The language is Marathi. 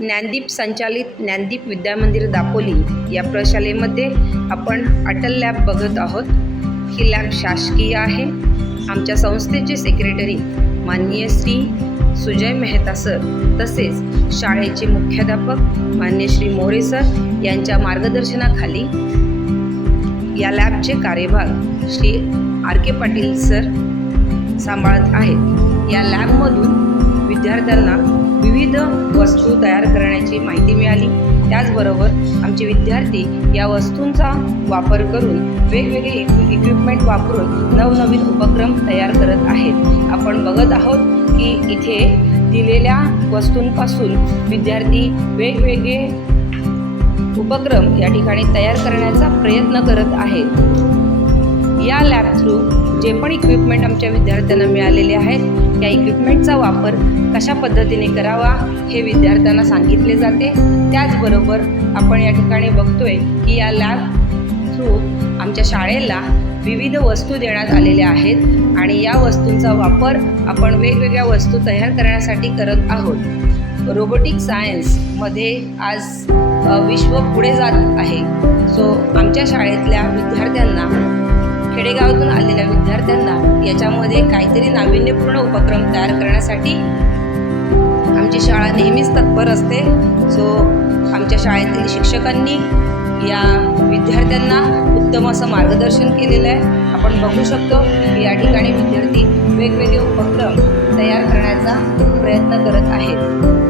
ज्ञानदीप संचालित ज्ञानदीप विद्यामंदिर दापोली या प्रशालेमध्ये आपण अटल लॅब बघत आहोत। ही लॅब शासकीय आहे। आमच्या संस्थेचे सेक्रेटरी माननीय श्री सुजय मेहता सर तसेच शाळेचे मुख्याध्यापक माननीय श्री मोरे सर यांच्या मार्गदर्शनाखाली या लॅबचे कार्यभाग श्री आर के पाटील सर सांभाळत आहेत। या लॅबमधून विद्यार्थ्यांना विविध वस्तू तयार करण्याची माहिती मिळाली। त्याचबरोबर आमचे विद्यार्थी या वस्तूंचा वापर करून वेगवेगळे इक्विपमेंट वापरून नवनवीन उपक्रम तयार करत आहेत। आपण बघत आहोत की इथे दिलेल्या वस्तूंपासून विद्यार्थी वेगवेगळे उपक्रम या ठिकाणी तयार करण्याचा प्रयत्न करत आहेत। या लॅब थ्रू जे पण इक्विपमेंट आमच्या विद्यार्थ्यांना मिळालेले आहेत त्या इक्विपमेंटचा वापर कशा पद्धतीने करावा हे विद्यार्थ्यांना सांगितले जाते। त्याचबरोबर आपण या ठिकाणी बघतोय की या लॅब थ्रू आमच्या शाळेला विविध वस्तू देण्यात आलेल्या आहेत आणि या वस्तूंचा वापर आपण वेगवेगळ्या वस्तू तयार करण्यासाठी करत आहोत। रोबोटिक सायन्समध्ये आज विश्व पुढे जात आहे। सो आमच्या शाळेतल्या विद्यार्थ्यांना खेडेगावातून आलेल्या विद्यार्थ्यांना याच्यामध्ये काहीतरी नाविन्यपूर्ण उपक्रम तयार करण्यासाठी आमची शाळा नेहमीच तत्पर असते। सो आमच्या शाळेतील शिक्षकांनी या विद्यार्थ्यांना उत्तम असं मार्गदर्शन केलेलं आहे। आपण बघू शकतो की या ठिकाणी विद्यार्थी वेगवेगळे उपक्रम तयार करण्याचा प्रयत्न करत आहेत।